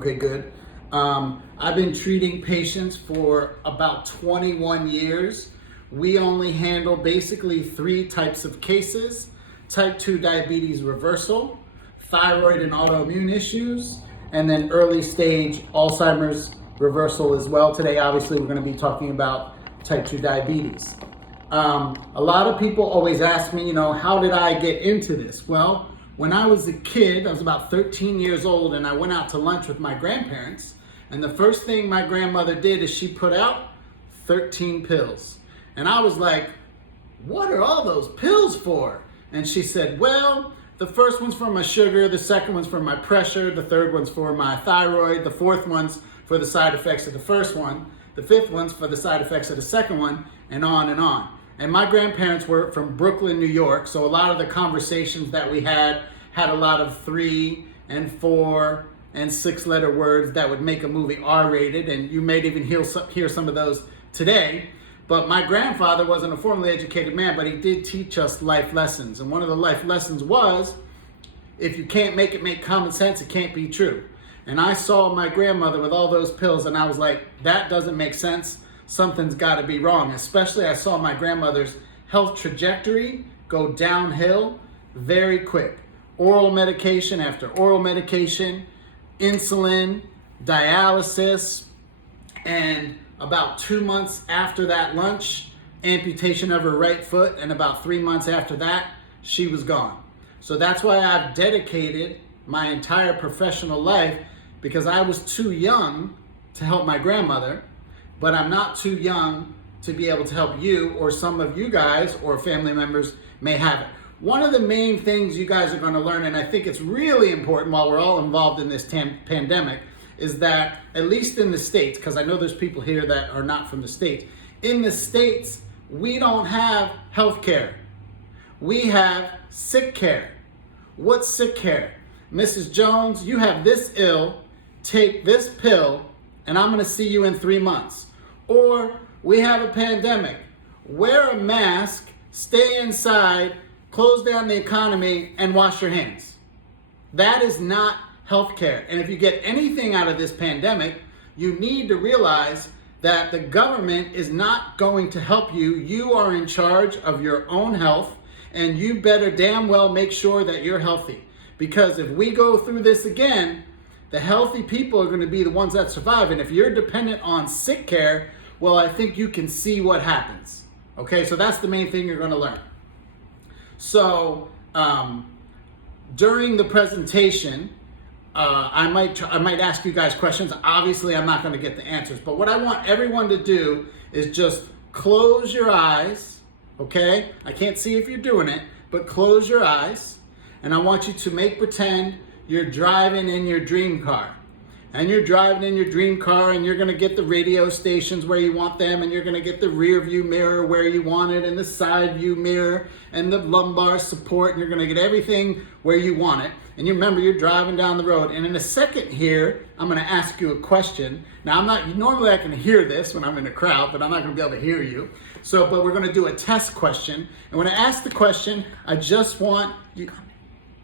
Okay, good. I've been treating patients for about 21 years. We only handle basically 3 types of cases: type 2 diabetes reversal, thyroid and autoimmune issues, and then early stage Alzheimer's reversal as well. Today, obviously, we're going to be talking about type 2 diabetes. A lot of people always ask me, how did I get into this? Well, when I was a kid, I was about 13 years old, and I went out to lunch with my grandparents. And the first thing my grandmother did is she put out 13 pills. And I was like, what are all those pills for? And she said, well, the first one's for my sugar, the second one's for my pressure, the third one's for my thyroid, the fourth one's for the side effects of the first one, the fifth one's for the side effects of the second one, and on and on. And my grandparents were from Brooklyn, New York, so a lot of the conversations that we had a lot of 3 and 4 and 6-letter words that would make a movie R-rated, and you may even hear some of those today. But my grandfather wasn't a formally educated man, but he did teach us life lessons. And one of the life lessons was, if you can't make it make common sense, it can't be true. And I saw my grandmother with all those pills, and I was like, that doesn't make sense. Something's got to be wrong. Especially I saw my grandmother's health trajectory go downhill very quick. Oral medication after oral medication, insulin, dialysis, and about 2 months after that lunch, amputation of her right foot, and about 3 months after that, she was gone. So that's why I've dedicated my entire professional life, because I was too young to help my grandmother, but I'm not too young to be able to help you, or some of you guys or family members may have it. One of the main things you guys are going to learn, and I think it's really important while we're all involved in this pandemic, is that, at least in the States, because I know there's people here that are not from the States, in the States, we don't have health care. We have sick care. What's sick care? Mrs. Jones, you have this ill, take this pill, and I'm going to see you in 3 months. Or we have a pandemic. Wear a mask, stay inside, close down the economy, and wash your hands. That is not healthcare. And if you get anything out of this pandemic, you need to realize that the government is not going to help you. You are in charge of your own health, and you better damn well make sure that you're healthy. Because if we go through this again, the healthy people are going to be the ones that survive. And if you're dependent on sick care, well, I think you can see what happens. Okay, so that's the main thing you're going to learn. So during the presentation, I might ask you guys questions. Obviously, I'm not going to get the answers, but what I want everyone to do is just close your eyes, okay? I can't see if you're doing it, but close your eyes, and I want you to make pretend you're driving in your dream car. And you're driving in your dream car, and you're going to get the radio stations where you want them, and you're going to get the rear view mirror where you want it, and the side view mirror, and the lumbar support, and you're going to get everything where you want it. And you remember, you're driving down the road. And in a second here, I'm going to ask you a question. Now, normally I can hear this when I'm in a crowd, but I'm not going to be able to hear you. But we're going to do a test question. And when I ask the question, I just want you.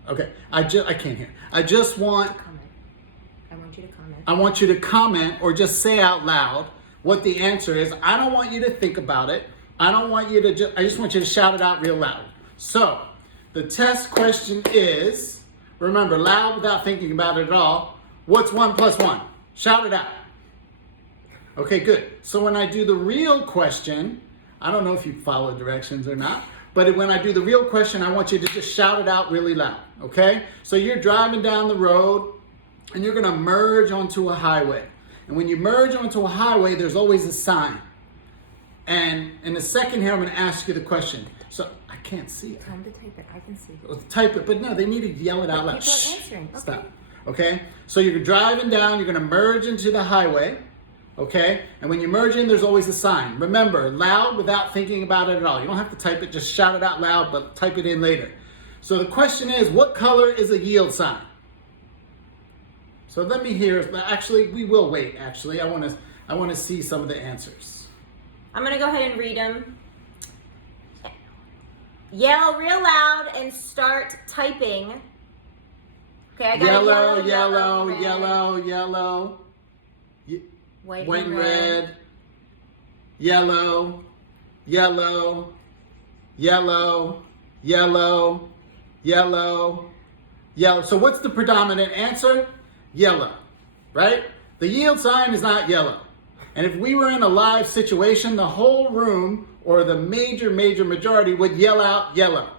Okay, I can't hear. I just want. I want you to comment. I want you to comment or just say out loud what the answer is. I don't want you to think about it. I don't want you to I just want you to shout it out real loud. So, the test question is, remember, loud without thinking about it at all. What's 1 + 1? Shout it out. Okay, good. So when I do the real question, I don't know if you follow directions or not, but when I do the real question, I want you to just shout it out really loud, okay? So you're driving down the road, and you're going to merge onto a highway. And when you merge onto a highway, there's always a sign. And in a second here, I'm going to ask you the question. So I can't see it. Time to type it. I can see it. Well, type it, but no, they need to yell it out loud. People are answering. Okay. Stop. Okay? So you're driving down, you're going to merge into the highway. Okay? And when you merge in, there's always a sign. Remember, loud without thinking about it at all. You don't have to type it, just shout it out loud, but type it in later. So the question is, what color is a yield sign? So let me hear. Actually, we will wait. Actually, I want to see some of the answers. I'm gonna go ahead and read them. Yell real loud and start typing Okay, I got yellow, red. yellow, White, white and and red. red, yellow, yellow, yellow, yellow, yellow, yellow. So what's the predominant answer? Yellow, right? The yield sign is not yellow. And if we were in a live situation, the whole room or the major majority would yell out yellow.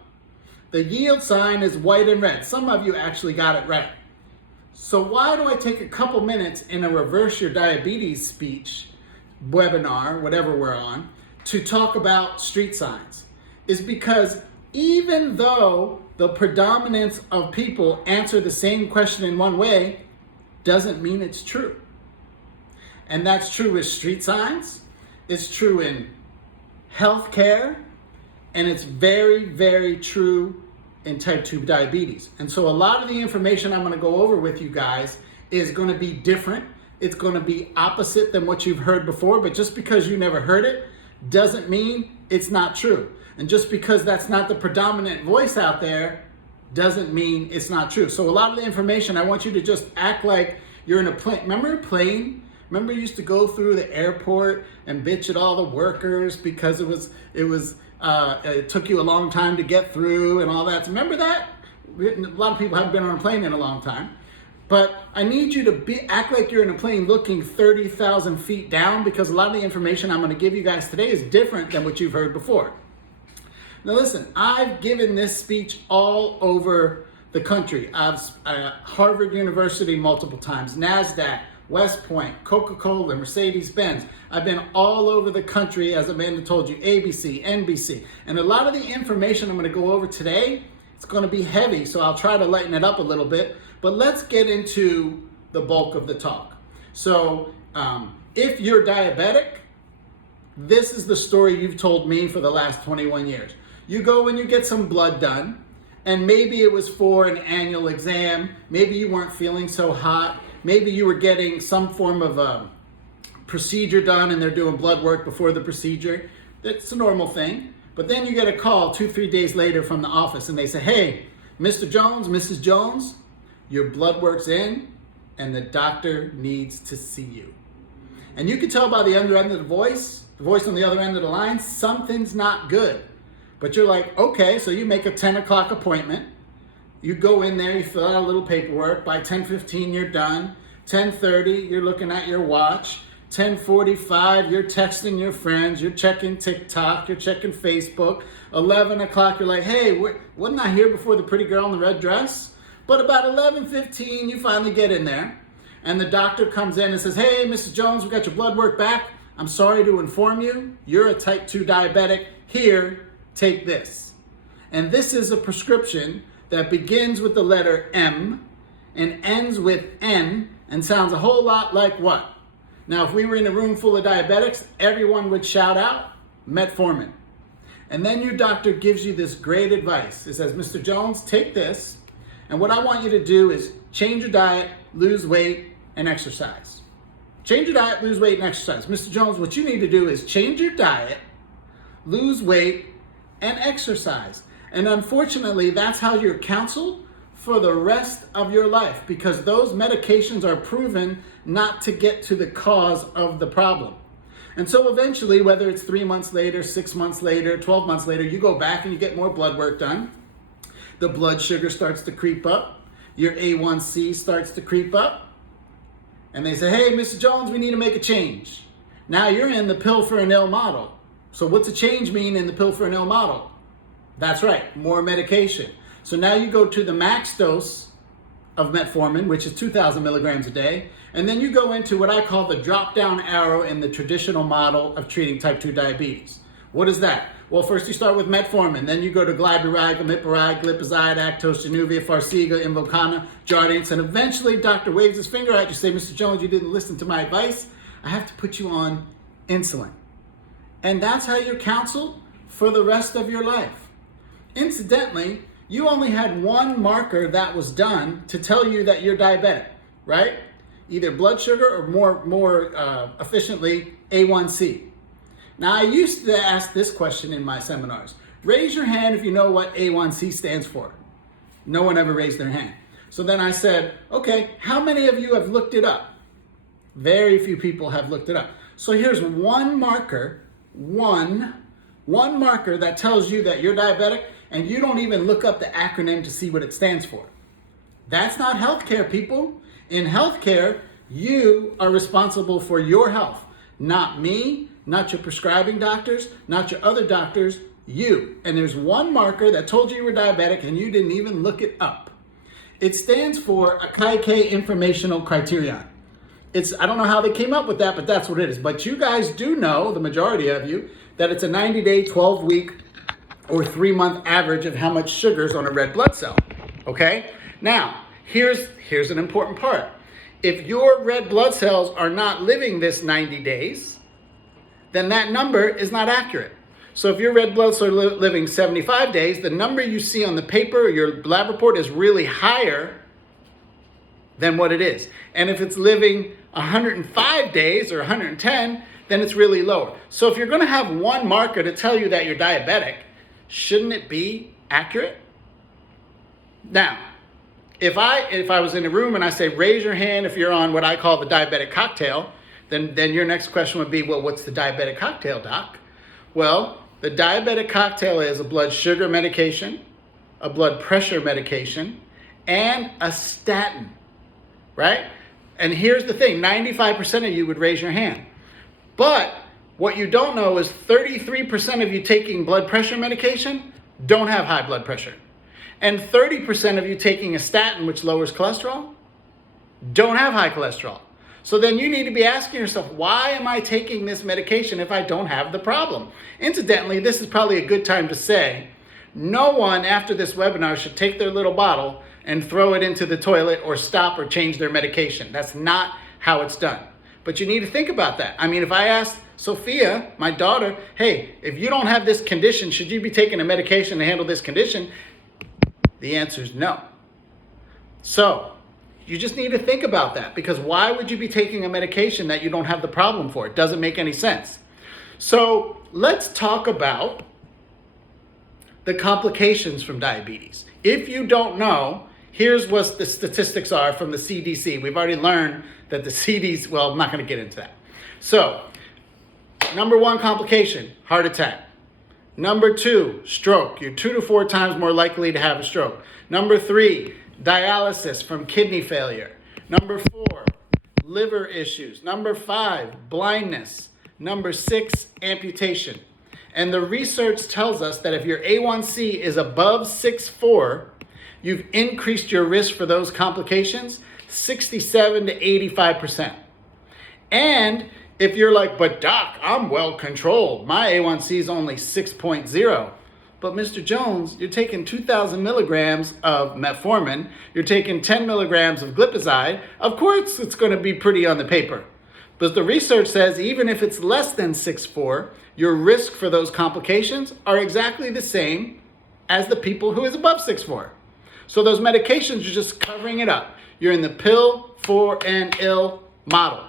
The yield sign is white and red. Some of you actually got it right. So why do I take a couple minutes in a Reverse Your Diabetes speech, webinar, whatever we're on, to talk about street signs? Is because even though the predominance of people answer the same question in one way, doesn't mean it's true. And that's true with street signs, it's true in healthcare, and it's very true in type 2 diabetes. And so a lot of the information I'm going to go over with you guys is going to be different. It's going to be opposite than what you've heard before, but just because you never heard it doesn't mean it's not true. And just because that's not the predominant voice out there doesn't mean it's not true. So a lot of the information, I want you to just act like you're in a plane. Remember a plane? Remember you used to go through the airport and bitch at all the workers because it took you a long time to get through and all that. Remember that? A lot of people haven't been on a plane in a long time. But I need you to act like you're in a plane looking 30,000 feet down, because a lot of the information I'm going to give you guys today is different than what you've heard before. Now listen, I've given this speech all over the country. I've Harvard University multiple times, NASDAQ, West Point, Coca-Cola, Mercedes-Benz. I've been all over the country, as Amanda told you, ABC, NBC. And a lot of the information I'm going to go over today, it's going to be heavy, so I'll try to lighten it up a little bit. But let's get into the bulk of the talk. So if you're diabetic, this is the story you've told me for the last 21 years. You go and you get some blood done, and maybe it was for an annual exam. Maybe you weren't feeling so hot. Maybe you were getting some form of a procedure done and they're doing blood work before the procedure. That's a normal thing. But then you get a call 2-3 days later from the office and they say, hey, Mr. Jones, Mrs. Jones, your blood work's in and the doctor needs to see you. And you can tell by the other end of the voice on the other end of the line, something's not good. But you're like, okay, so you make a 10 o'clock appointment. You go in there, you fill out a little paperwork. By 10:15, you're done. 10:30, you're looking at your watch. 10:45, you're texting your friends. You're checking TikTok. You're checking Facebook. 11 o'clock, you're like, hey, wasn't I here before the pretty girl in the red dress? But about 11:15, you finally get in there. And the doctor comes in and says, hey, Mrs. Jones, we got your blood work back. I'm sorry to inform you, you're a type 2 diabetic. Here, take this. And this is a prescription that begins with the letter M and ends with N and sounds a whole lot like what? Now, if we were in a room full of diabetics, everyone would shout out Metformin. And then your doctor gives you this great advice. It says, Mr. Jones, take this, and what I want you to do is change your diet, lose weight, and exercise. Change your diet, lose weight, and exercise. Mr. Jones, what you need to do is change your diet, lose weight, and exercise. And unfortunately, that's how you're counseled for the rest of your life, because those medications are proven not to get to the cause of the problem. And so eventually, whether it's 3 months later, 6 months later, 12 months later, you go back and you get more blood work done. The blood sugar starts to creep up. Your A1C starts to creep up. And they say, hey, Mr. Jones, we need to make a change. Now you're in the pill for an ill model. So what's a change mean in the pill for an ill model? That's right, more medication. So now you go to the max dose of metformin, which is 2,000 milligrams a day, and then you go into what I call the drop-down arrow in the traditional model of treating type 2 diabetes. What is that? Well, first you start with metformin, then you go to Glipizide, Glipizide, Actos, Januvia, Farxiga, Invokana, Jardiance, and eventually doctor waves his finger at you, say, Mr. Jones, you didn't listen to my advice. I have to put you on insulin. And that's how you're counseled for the rest of your life. Incidentally, you only had one marker that was done to tell you that you're diabetic, right? Either blood sugar or more efficiently, A1C. Now, I used to ask this question in my seminars. Raise your hand if you know what A1C stands for. No one ever raised their hand. So then I said, okay, how many of you have looked it up? Very few people have looked it up. So here's one marker, one marker that tells you that you're diabetic, and you don't even look up the acronym to see what it stands for. That's not healthcare, people. In healthcare, you are responsible for your health. Not me, not your prescribing doctors, not your other doctors, you. And there's one marker that told you were diabetic and you didn't even look it up. It stands for a Kaike Informational Criterion. I don't know how they came up with that, but that's what it is. But you guys do know, the majority of you, that it's a 90-day, 12-week, or 3-month average of how much sugar's on a red blood cell, okay? Now, here's an important part. If your red blood cells are not living this 90 days, then that number is not accurate. So if your red blood cells are living 75 days, the number you see on the paper or your lab report is really higher than what it is. And if it's living 105 days or 110, then it's really lower. So if you're gonna have one marker to tell you that you're diabetic, shouldn't it be accurate? Now, if I was in a room and I say, raise your hand if you're on what I call the diabetic cocktail, then your next question would be, well, what's the diabetic cocktail, doc? Well, the diabetic cocktail is a blood sugar medication, a blood pressure medication, and a statin, right? And here's the thing, 95% of you would raise your hand. But what you don't know is 33% of you taking blood pressure medication don't have high blood pressure. And 30% of you taking a statin, which lowers cholesterol, don't have high cholesterol. So then you need to be asking yourself, why am I taking this medication if I don't have the problem? Incidentally, this is probably a good time to say, no one after this webinar should take their little bottle and throw it into the toilet or stop or change their medication. That's not how it's done. But you need to think about that. I mean, if I asked Sophia, my daughter, hey, if you don't have this condition, should you be taking a medication to handle this condition? The answer is no. So you just need to think about that, because why would you be taking a medication that you don't have the problem for? It doesn't make any sense. So let's talk about the complications from diabetes. If you don't know, here's what the statistics are from the CDC. We've already learned that the CDC, well, I'm not going to get into that. So, number 1 complication, heart attack. Number 2, stroke. You're 2 to 4 times more likely to have a stroke. Number 3, dialysis from kidney failure. Number 4, liver issues. Number 5, blindness. Number 6, amputation. And the research tells us that if your A1C is above 6.4, you've increased your risk for those complications 67 to 85%. And if you're like, but doc, I'm well controlled. My A1C is only 6.0. But Mr. Jones, you're taking 2,000 milligrams of Metformin. You're taking 10 milligrams of Glipizide. Of course, it's going to be pretty on the paper. But the research says even if it's less than 6.4, your risk for those complications are exactly the same as the people who is above 6.4. So those medications are just covering it up. You're in the pill for an ill model,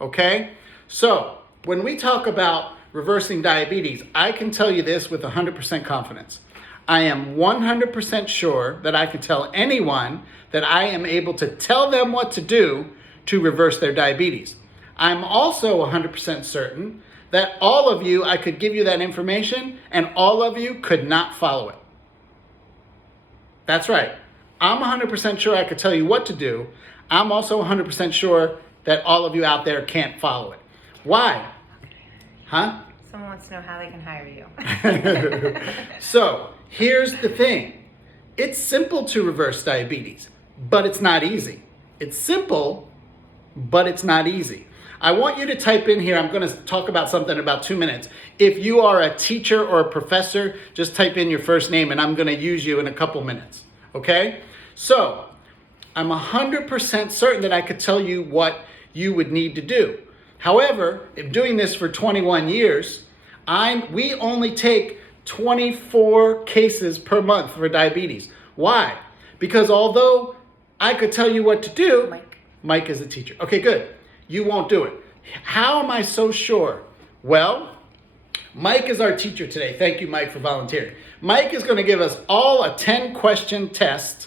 okay? So when we talk about reversing diabetes, I can tell you this with 100% confidence. I am 100% sure that I can tell anyone that I am able to tell them what to do to reverse their diabetes. I'm also 100% certain that all of you, I could give you that information and all of you could not follow it. That's right. I'm 100% sure I could tell you what to do. I'm also 100% sure that all of you out there can't follow it. Why? Huh? Someone wants to know how they can hire you. So here's the thing. It's simple to reverse diabetes, but it's not easy. It's simple, but it's not easy. I want you to type in here, I'm going to talk about something in about 2 minutes. If you are a teacher or a professor, just type in your first name and I'm going to use you in a couple minutes. Okay? So I'm 100% certain that I could tell you what you would need to do. However, if doing this for 21 years, we only take 24 cases per month for diabetes. Why? Because although I could tell you what to do, Mike is a teacher. Okay, good. You won't do it. How am I so sure? Well, Mike is our teacher today. Thank you, Mike, for volunteering. Mike is going to give us all a 10-question test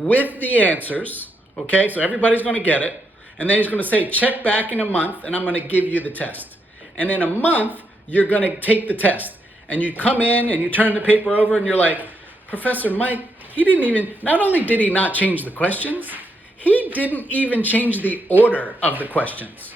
with the answers, okay? So everybody's gonna get it. And then he's gonna say, check back in a month and I'm gonna give you the test. And in a month, you're gonna take the test. And you come in and you turn the paper over and you're like, Professor Mike, not only did he not change the questions, he didn't even change the order of the questions.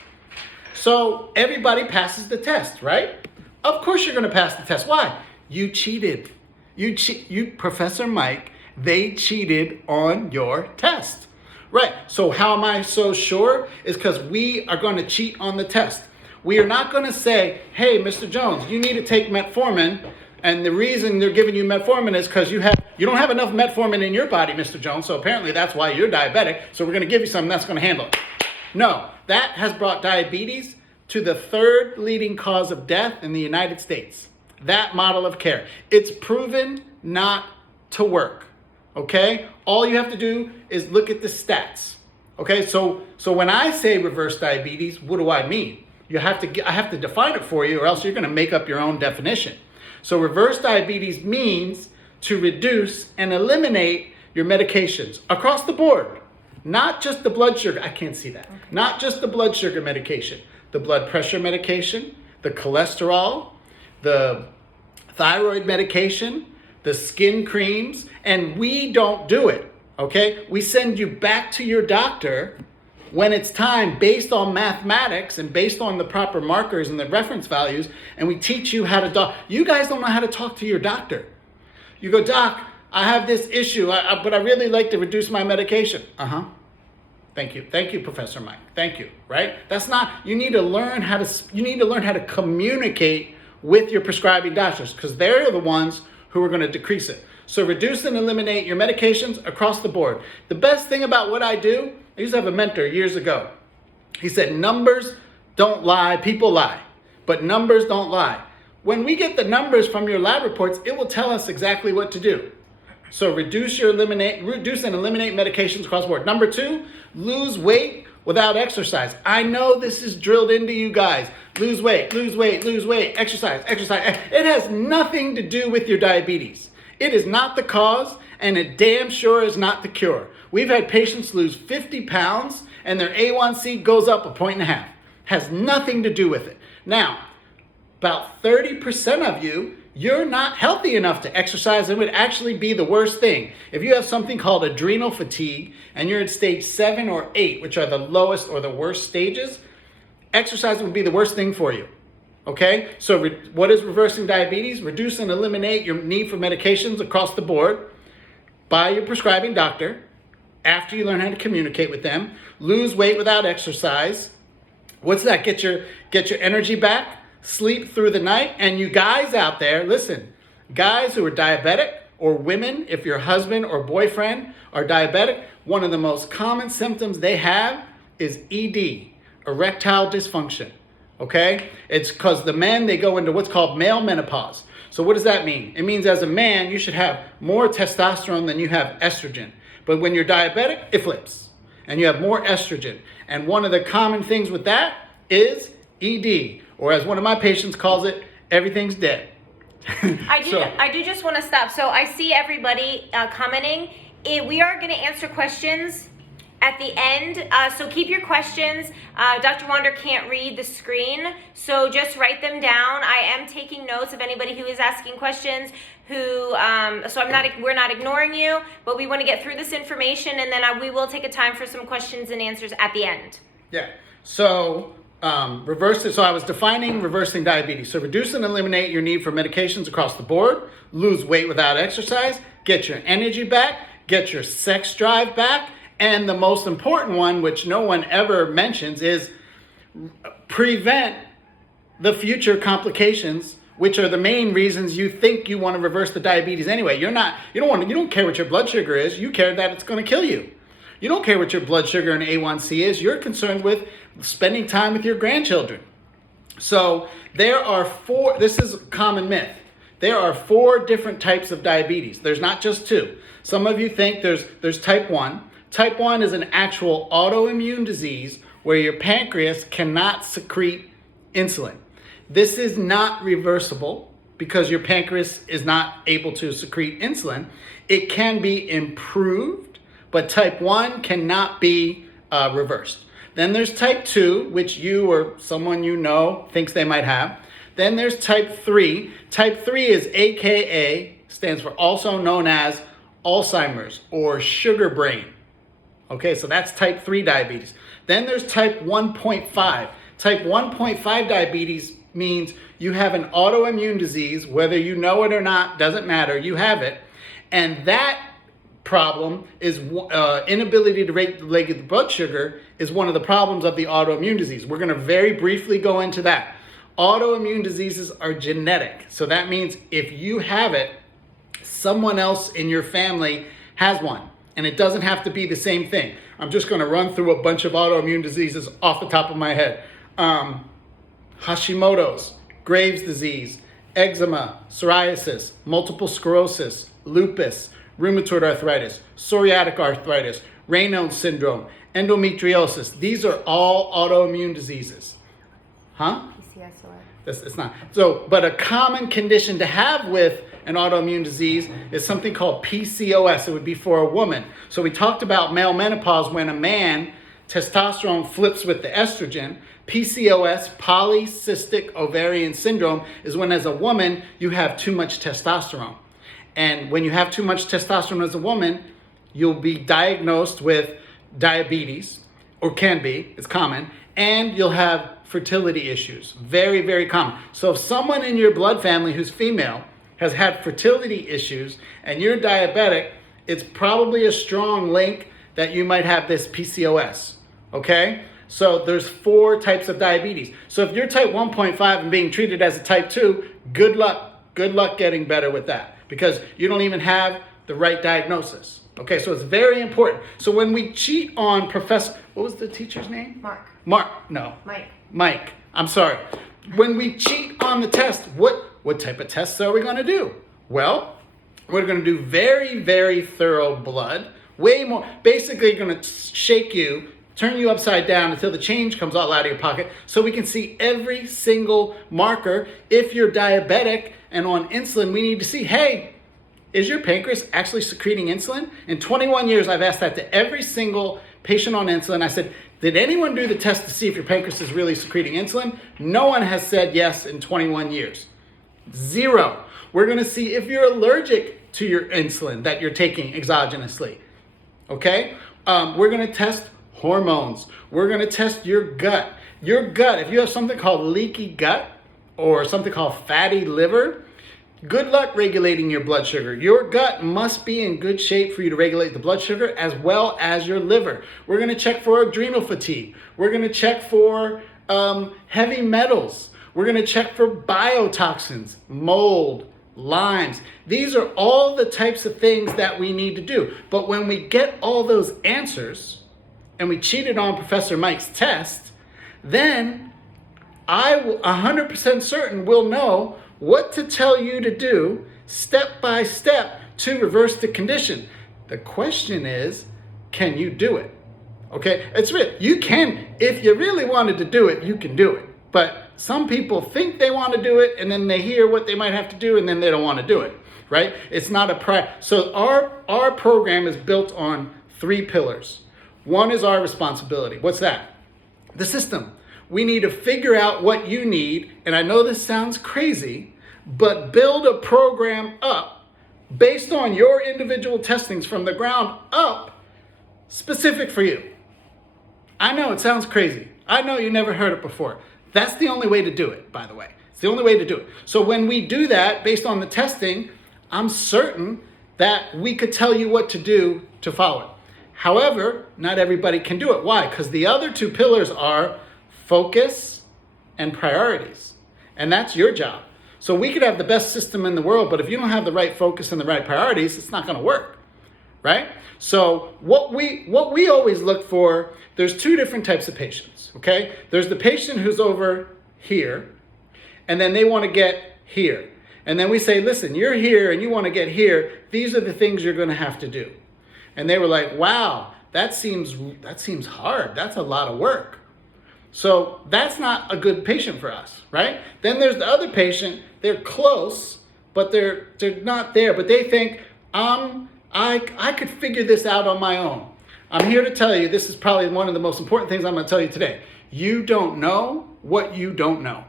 So everybody passes the test, right? Of course you're gonna pass the test. Why? You cheated. You, Professor Mike, they cheated on your test. Right, so how am I so sure? Is because we are gonna cheat on the test. We are not gonna say, hey, Mr. Jones, you need to take metformin, and the reason they're giving you metformin is because you don't have enough metformin in your body, Mr. Jones, so apparently that's why you're diabetic, so we're gonna give you something that's gonna handle it. No, that has brought diabetes to the third leading cause of death in the United States. That model of care. It's proven not to work, okay? All you have to do is look at the stats, okay? So when I say reverse diabetes, what do I mean? I have to define it for you, or else you're gonna make up your own definition. So reverse diabetes means to reduce and eliminate your medications across the board, not just the blood sugar. I can't see that. Okay. Not just the blood sugar medication, the blood pressure medication, the cholesterol, the thyroid medication, the skin creams, and we don't do it, okay? We send you back to your doctor when it's time, based on mathematics and based on the proper markers and the reference values, and we teach you how to You guys don't know how to talk to your doctor. You go, Doc, I have this issue, but I really like to reduce my medication. Thank you, Professor Mike. Thank you. Right? That's not. You need to learn how to communicate with your prescribing doctors, because they're the ones who are going to decrease it. So reduce and eliminate your medications across the board. The best thing about what I do, I used to have a mentor years ago. He said, numbers don't lie, people lie, but numbers don't lie. When we get the numbers from your lab reports, it will tell us exactly what to do. So reduce and eliminate medications across the board. Number 2, lose weight without exercise. I know this is drilled into you guys. Lose weight, exercise. It has nothing to do with your diabetes. It is not the cause, and it damn sure is not the cure. We've had patients lose 50 pounds and their A1C goes up 1.5 points. Has nothing to do with it. Now, about 30% of you, you're not healthy enough to exercise, and would actually be the worst thing. If you have something called adrenal fatigue and you're at stage 7 or 8, which are the lowest or the worst stages, exercise would be the worst thing for you. Okay? So what is reversing diabetes? Reduce and eliminate your need for medications across the board by your prescribing doctor after you learn how to communicate with them. Lose weight without exercise. What's that? Get your energy back. Sleep through the night. And you guys out there, listen, guys who are diabetic, or women, if your husband or boyfriend are diabetic, one of the most common symptoms they have is ED, erectile dysfunction. Okay? It's because the men, they go into what's called male menopause. So what does that mean? It means as a man, you should have more testosterone than you have estrogen. But when you're diabetic, it flips. And you have more estrogen. And one of the common things with that is ED. Or as one of my patients calls it, everything's dead. I do just want to stop. So I see everybody commenting. We are going to answer questions at the end, so keep your questions. Dr. Wander can't read the screen, so just write them down. I am taking notes of anybody who is asking questions. We're not ignoring you, but we want to get through this information, and then we will take a time for some questions and answers at the end. Yeah. So So I was defining reversing diabetes. So reduce and eliminate your need for medications across the board, lose weight without exercise, get your energy back, get your sex drive back, and the most important one, which no one ever mentions, is prevent the future complications, which are the main reasons you think you want to reverse the diabetes anyway. You don't care what your blood sugar is, you care that it's going to kill you. You don't care what your blood sugar and A1C is, you're concerned with spending time with your grandchildren. So there are this is a common myth. There are 4 different types of diabetes. There's not just 2. Some of you think there's type 1. Type 1 is an actual autoimmune disease where your pancreas cannot secrete insulin. This is not reversible because your pancreas is not able to secrete insulin. It can be improved but type 1 cannot be reversed. Then there's type 2, which you or someone you know thinks they might have. Then there's type 3. Type 3 is AKA, stands for also known as Alzheimer's or sugar brain. Okay, so that's type 3 diabetes. Then there's type 1.5. Type 1.5 diabetes means you have an autoimmune disease, whether you know it or not, doesn't matter, you have it. And that problem is inability to regulate the blood sugar is one of the problems of the autoimmune disease. We're going to very briefly go into that. Autoimmune diseases are genetic. So that means if you have it, someone else in your family has one. And it doesn't have to be the same thing. I'm just going to run through a bunch of autoimmune diseases off the top of my head. Hashimoto's, Graves' disease, eczema, psoriasis, multiple sclerosis, lupus, rheumatoid arthritis, psoriatic arthritis, Raynaud's syndrome, endometriosis. These are all autoimmune diseases. Huh? It's not. So, but a common condition to have with an autoimmune disease is something called PCOS. It would be for a woman. So we talked about male menopause when a man, testosterone flips with the estrogen. PCOS, polycystic ovarian syndrome, is when as a woman you have too much testosterone. And when you have too much testosterone as a woman, you'll be diagnosed with diabetes, or can be, it's common, and you'll have fertility issues. Very, very common. So if someone in your blood family who's female has had fertility issues and you're diabetic, it's probably a strong link that you might have this PCOS, okay? So there's 4 types of diabetes. So if you're type 1.5 and being treated as a type 2, good luck. Good luck getting better with that because you don't even have the right diagnosis. Okay, so it's very important. So when we cheat on Professor, what was the teacher's name? Mike. I'm sorry. When we cheat on the test, what type of tests are we going to do? Well, we're going to do very, very thorough blood. Way more. Basically, going to shake you, turn you upside down until the change comes all out of your pocket so we can see every single marker. If you're diabetic and on insulin, we need to see, hey, is your pancreas actually secreting insulin? In 21 years, I've asked that to every single patient on insulin. I said, did anyone do the test to see if your pancreas is really secreting insulin? No one has said yes in 21 years. 0. We're going to see if you're allergic to your insulin that you're taking exogenously. Okay? We're going to test hormones. We're going to test your gut. Your gut, if you have something called leaky gut or something called fatty liver, good luck regulating your blood sugar. Your gut must be in good shape for you to regulate the blood sugar as well as your liver. We're going to check for adrenal fatigue. We're going to check for heavy metals. We're going to check for biotoxins, mold, limes. These are all the types of things that we need to do. But when we get all those answers and we cheated on Professor Mike's test, then I 100% certain will know what to tell you to do step by step to reverse the condition. The question is, can you do it? Okay, it's real. You can, if you really wanted to do it, you can do it. But some people think they want to do it and then they hear what they might have to do and then they don't want to do it, right? It's not a So our program is built on 3 pillars. One is our responsibility. What's that? The system. We need to figure out what you need, and I know this sounds crazy, but build a program up based on your individual testings from the ground up, specific for you. I know it sounds crazy. I know you never heard it before. That's the only way to do it, by the way. It's the only way to do it. So when we do that, based on the testing, I'm certain that we could tell you what to do to follow it. However, not everybody can do it. Why? Because the other 2 pillars are focus and priorities. And that's your job. So we could have the best system in the world, but if you don't have the right focus and the right priorities, it's not going to work, right? So what we always look for, there's 2 different types of patients, okay? There's the patient who's over here, and then they want to get here. And then we say, listen, you're here and you want to get here. These are the things you're going to have to do. And they were like, wow, that seems hard. That's a lot of work. So that's not a good patient for us, right? Then there's the other patient, they're close, but they're not there. But they think, I'm I could figure this out on my own. I'm here to tell you, this is probably one of the most important things I'm going to tell you today. You don't know what you don't know.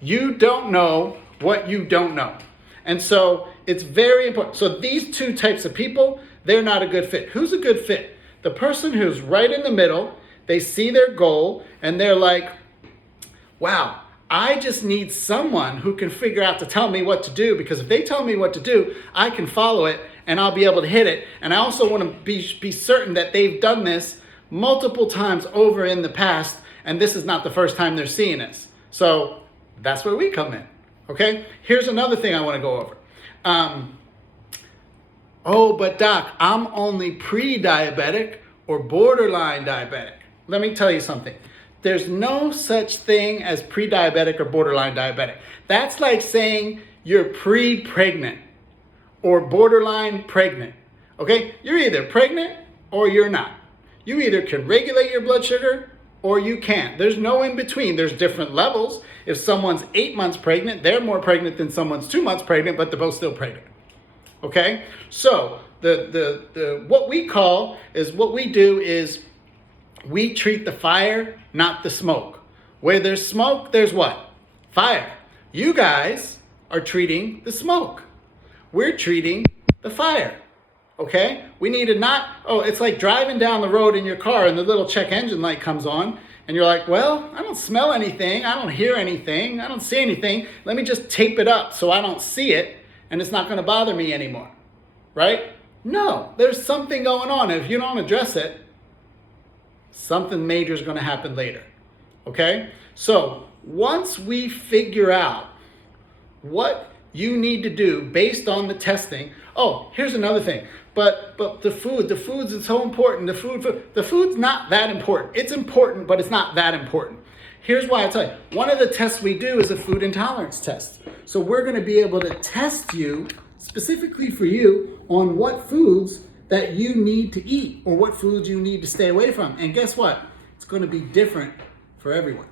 You don't know what you don't know. And so it's very important. So these two types of people, they're not a good fit. Who's a good fit? The person who's right in the middle, they see their goal, and they're like, wow, I just need someone who can figure out to tell me what to do, because if they tell me what to do, I can follow it and I'll be able to hit it. And I also want to be certain that they've done this multiple times over in the past, and this is not the first time they're seeing this. So that's where we come in, okay? Here's another thing I want to go over. Oh, but doc, I'm only pre-diabetic or borderline diabetic. Let me tell you something. There's no such thing as pre-diabetic or borderline diabetic. That's like saying you're pre-pregnant or borderline pregnant, okay? You're either pregnant or you're not. You either can regulate your blood sugar or you can't. There's no in between. There's different levels. If someone's 8 months pregnant, they're more pregnant than someone's 2 months pregnant, but they're both still pregnant, okay? So what we do is we treat the fire, not the smoke. Where there's smoke, there's what? Fire. You guys are treating the smoke. We're treating the fire, okay? We need to not, it's like driving down the road in your car and the little check engine light comes on and you're like, well, I don't smell anything, I don't hear anything, I don't see anything. Let me just tape it up so I don't see it and it's not gonna bother me anymore, right? No, there's something going on. If you don't address it, something major is going to happen later, okay? So once we figure out what you need to do based on the testing, here's another thing, but the foods is so important. The food's not that important. It's important, but it's not that important. Here's why I tell you. One of the tests we do is a food intolerance test. So we're going to be able to test you specifically for you on what foods that you need to eat or what foods you need to stay away from. And guess what? It's going to be different for everyone,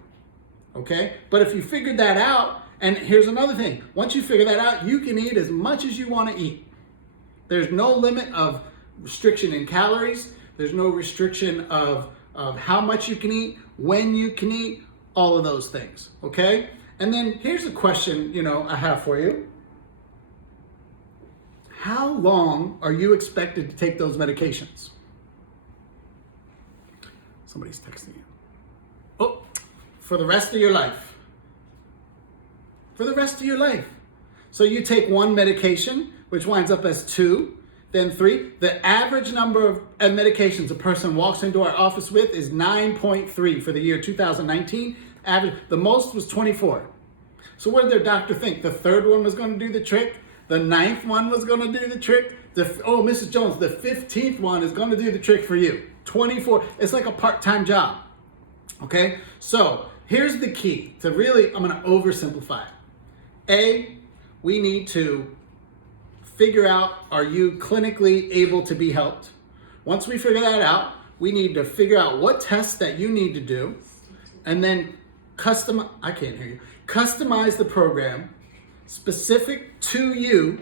okay? But if you figured that out, and here's another thing. Once you figure that out, you can eat as much as you want to eat. There's no limit of restriction in calories. There's no restriction of how much you can eat, when you can eat, all of those things, okay? And then here's a question, I have for you. How long are you expected to take those medications? Somebody's texting you. For the rest of your life. For the rest of your life. So you take one medication, which winds up as 2, then 3. The average number of medications a person walks into our office with is 9.3 for the year 2019. The most was 24. So what did their doctor think? The 3rd one was going to do the trick? The 9th one was going to do the trick. Mrs. Jones, the 15th one is going to do the trick for you. 24. It's like a part-time job. Okay? So here's the key to really, I'm going to oversimplify it. We need to figure out, are you clinically able to be helped? Once we figure that out, we need to figure out what tests that you need to do, and then customize the program specific to you,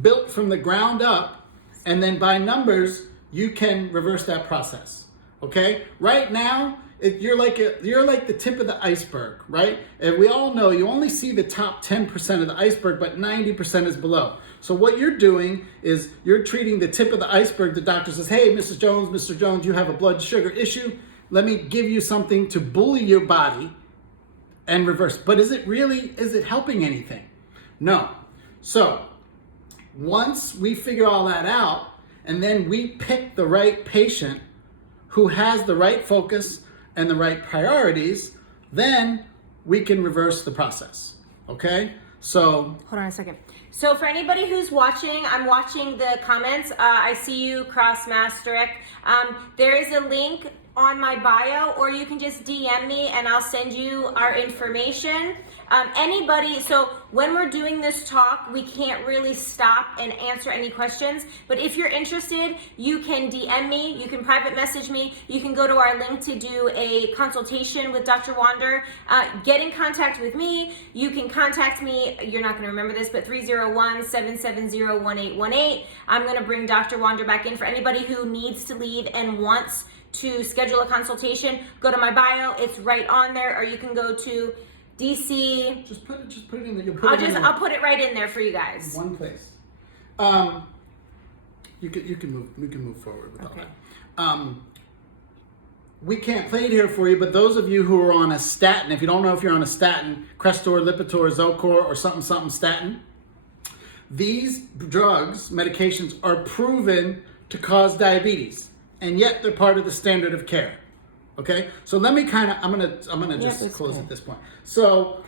built from the ground up, and then by numbers, you can reverse that process, okay? Right now, you're like the tip of the iceberg, right? And we all know you only see the top 10% of the iceberg, but 90% is below. So what you're doing is you're treating the tip of the iceberg. The doctor says, hey, Mrs. Jones, Mr. Jones, you have a blood sugar issue. Let me give you something to bully your body and reverse. But is it helping anything? No. So once we figure all that out, and then we pick the right patient who has the right focus and the right priorities, then we can reverse the process, okay? So hold on a second. So for anybody who's watching, I'm watching the comments. I see you, Cross Masteric. There is a link on my bio, or you can just DM me and I'll send you our information. Anybody, so when we're doing this talk, we can't really stop and answer any questions, but if you're interested, you can DM me, you can private message me, you can go to our link to do a consultation with Dr. Wander. Get in contact with me. You can contact me, you're not gonna remember this, but 301-770-1818. I'm gonna bring Dr. Wander back in. For anybody who needs to leave and wants to schedule a consultation, go to my bio, it's right on there, or you can go to DC. Just put it in there. I'll put it right in there for you guys. One place. We can move forward with all that. We can't play it here for you, but those of you who are on a statin, if you don't know if you're on a statin, Crestor, Lipitor, Zocor, or something statin, these drugs, medications, are proven to cause diabetes, and yet they're part of the standard of care. Okay, so let me kind of, I'm gonna just close at this point. So,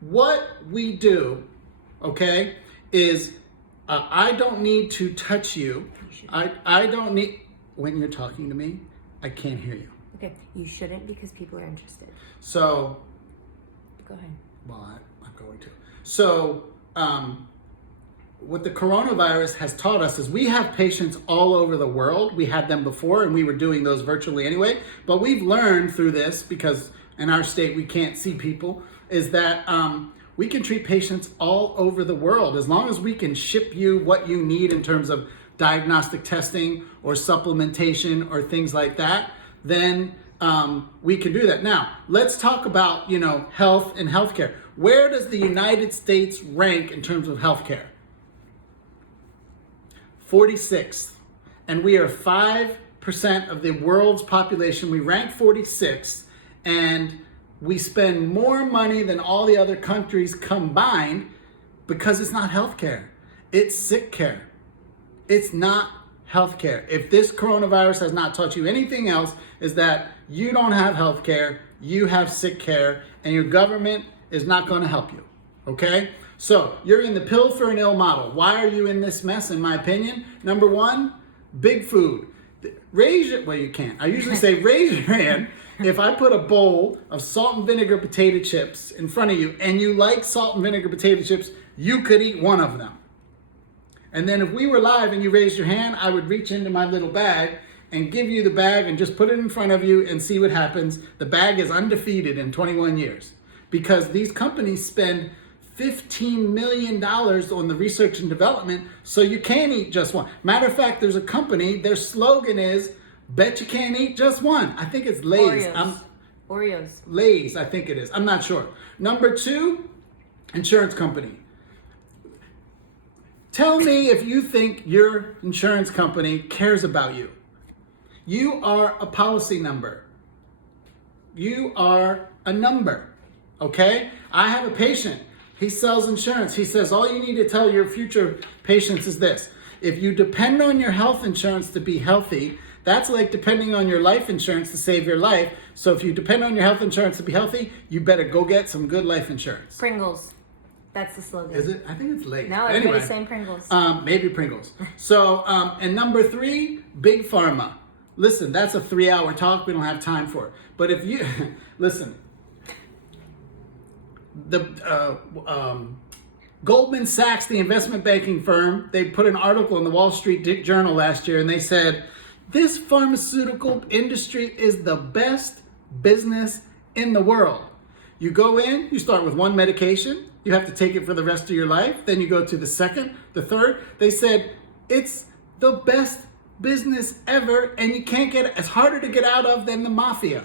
what we do, okay, is I don't need to touch you. I don't need, when you're talking to me, I can't hear you. Okay, you shouldn't, because people are interested. So, go ahead. Well, I'm going to. So, what the coronavirus has taught us is we have patients all over the world. We had them before, and we were doing those virtually anyway. But we've learned through this, because in our state we can't see people, is that we can treat patients all over the world. As long as we can ship you what you need in terms of diagnostic testing or supplementation or things like that, then we can do that. Now, let's talk about, health and healthcare. Where does the United States rank in terms of healthcare? 46th, and we are 5% of the world's population. We rank 46th, and we spend more money than all the other countries combined because it's not healthcare. It's sick care. It's not healthcare. If this coronavirus has not taught you anything else, is that you don't have healthcare, you have sick care, and your government is not going to help you. Okay? So, you're in the pill for an ill model. Why are you in this mess, in my opinion? Number one, big food. You can't. I usually say raise your hand if I put a bowl of salt and vinegar potato chips in front of you and you like salt and vinegar potato chips, you could eat one of them. And then if we were live and you raised your hand, I would reach into my little bag and give you the bag and just put it in front of you and see what happens. The bag is undefeated in 21 years because these companies spend $15 million on the research and development, so you can't eat just one. Matter of fact, there's a company, their slogan is, bet you can't eat just one. I think it's Lay's. Oreos. Lay's, I think it is. I'm not sure. Number two, insurance company. Tell me if you think your insurance company cares about you. You are a policy number. You are a number, okay? I have a patient. He sells insurance. He says, all you need to tell your future patients is this. If you depend on your health insurance to be healthy, that's like depending on your life insurance to save your life. So if you depend on your health insurance to be healthy, you better go get some good life insurance. Pringles. That's the slogan. Is it? I think it's Lay's. No, everybody's saying Pringles. Maybe Pringles. So, and number three, Big Pharma. Listen, that's a 3-hour talk. We don't have time for it. But if you, listen, the Goldman Sachs, the investment banking firm, they put an article in the Wall Street Journal last year, and they said, this pharmaceutical industry is the best business in the world. You go in, you start with one medication, you have to take it for the rest of your life, then you go to the second, the third. They said, it's the best business ever, and you can't get it. It's harder to get out of than the mafia.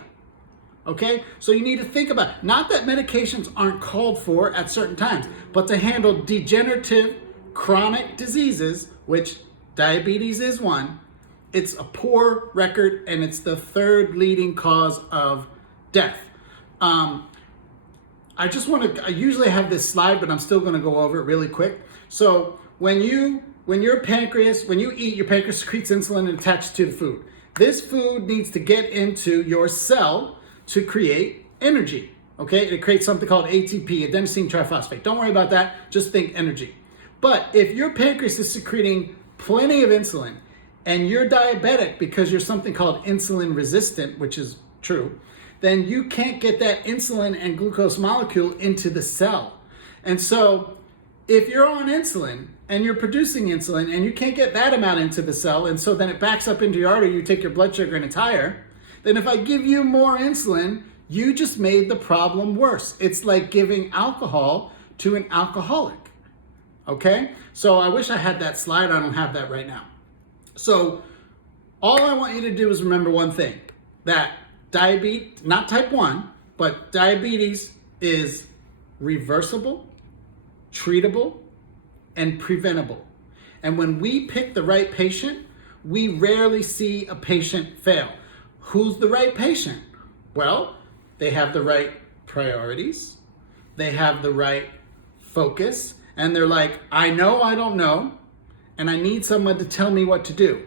Okay, so you need to think about it. Not that medications aren't called for at certain times, but to handle degenerative chronic diseases, which diabetes is one, it's a poor record and it's the third leading cause of death. I usually have this slide, but I'm still going to go over it really quick. So when you eat, your pancreas secretes insulin and attaches to the food. This food needs to get into your cell to create energy, okay? It creates something called ATP, adenosine triphosphate. Don't worry about that, just think energy. But if your pancreas is secreting plenty of insulin and you're diabetic because you're something called insulin resistant, which is true, then you can't get that insulin and glucose molecule into the cell. And so if you're on insulin and you're producing insulin and you can't get that amount into the cell, and so then it backs up into your artery, you take your blood sugar and it's higher, then if I give you more insulin, you just made the problem worse. It's like giving alcohol to an alcoholic, okay? So I wish I had that slide. I don't have that right now. So all I want you to do is remember one thing, that diabetes, not type 1, but diabetes is reversible, treatable, and preventable. And when we pick the right patient, we rarely see a patient fail. Who's the right patient? Well, they have the right priorities, they have the right focus, and they're like, I know I don't know, and I need someone to tell me what to do.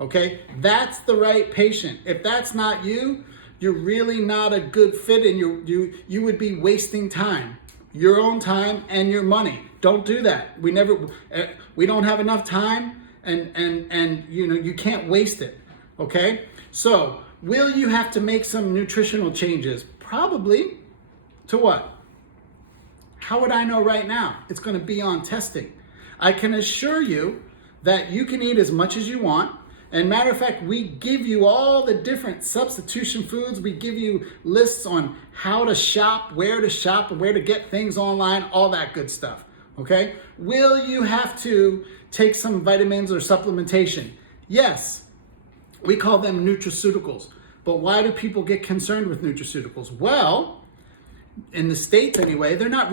Okay, that's the right patient. If that's not you, you're really not a good fit, and you would be wasting time, your own time and your money. Don't do that. We don't have enough time, and you can't waste it. Okay, so will you have to make some nutritional changes? Probably. To what? How would I know right now? It's going to be on testing. I can assure you that you can eat as much as you want. And matter of fact, we give you all the different substitution foods. We give you lists on how to shop, where to get things online, all that good stuff. Okay? Will you have to take some vitamins or supplementation? Yes. We call them nutraceuticals. But why do people get concerned with nutraceuticals? Well, in the States anyway, they're not